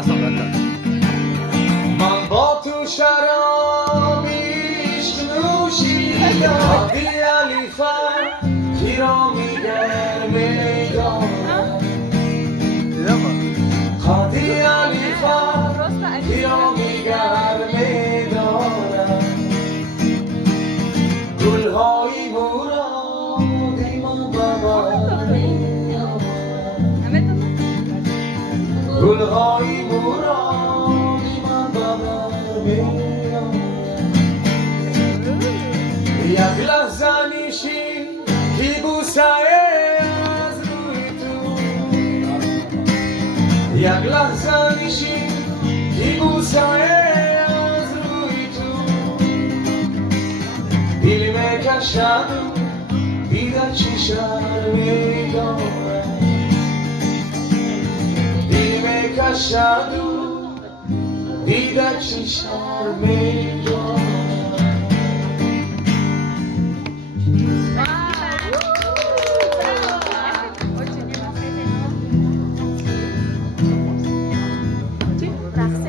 دستم رد کرد. من با تو شرابی عشق نوشیدم دی علیفر تیرا میگر میدانم خادی علیفر تیرا میگر میدانم گلهای مرادی من ببر میدانم گلهای مرادی من ببر میدانم یک لحظه نیشی کی بوسه از روی تو یک لحظه نیشی کی بوسه از روی تو دل میکشد دیده چی شرمیدارم دل میکشد دیده چی شرمیدارم